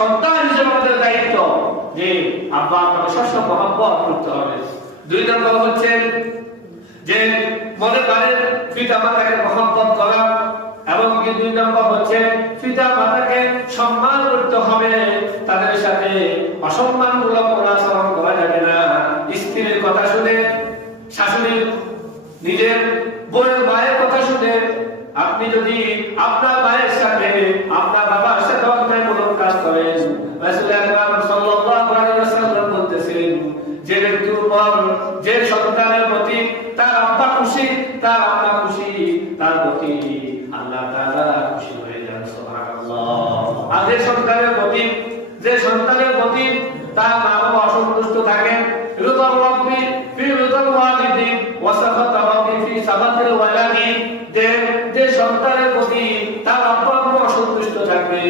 সন্তান হিসেবে আমাদের দায়িত্ব যে আব্বা আপনাকে সবসময় মহাব্বত করতে হবে। দুই নম্বর হচ্ছে যে মনে করেন পিতা মাতাকে মহব্বত করা এবং কি দুই নম্বর হচ্ছে পিতা মাতাকে সম্মান করতে হবে। তাদের সাথে অসম্মানমূলক কোনো আচরণ করা যাবে না। স্ত্রীর কথা শুনে, শাশুড়ি নিজের বউয়ের মায়ের কথা শুনে, আপনি যদি আপনার মায়ের সাথে, আপনার বাবার বলতেছেন যে উপর যে সন্তানের প্রতি তার আব্বা খুশি, তার আম্মা খুশি, তার প্রতি আল্লাহ তাআলা খুশি হয়ে যান আর যে সন্তানের প্রতি যে সন্তানের প্রতি তার মা অসন্তুষ্ট থাকে রিদা রাব্বি ফি রিদাল ওয়ালিদি ওয়া যে সন্তানের প্রতি তার আব্বা অসন্তুষ্ট থাকবে।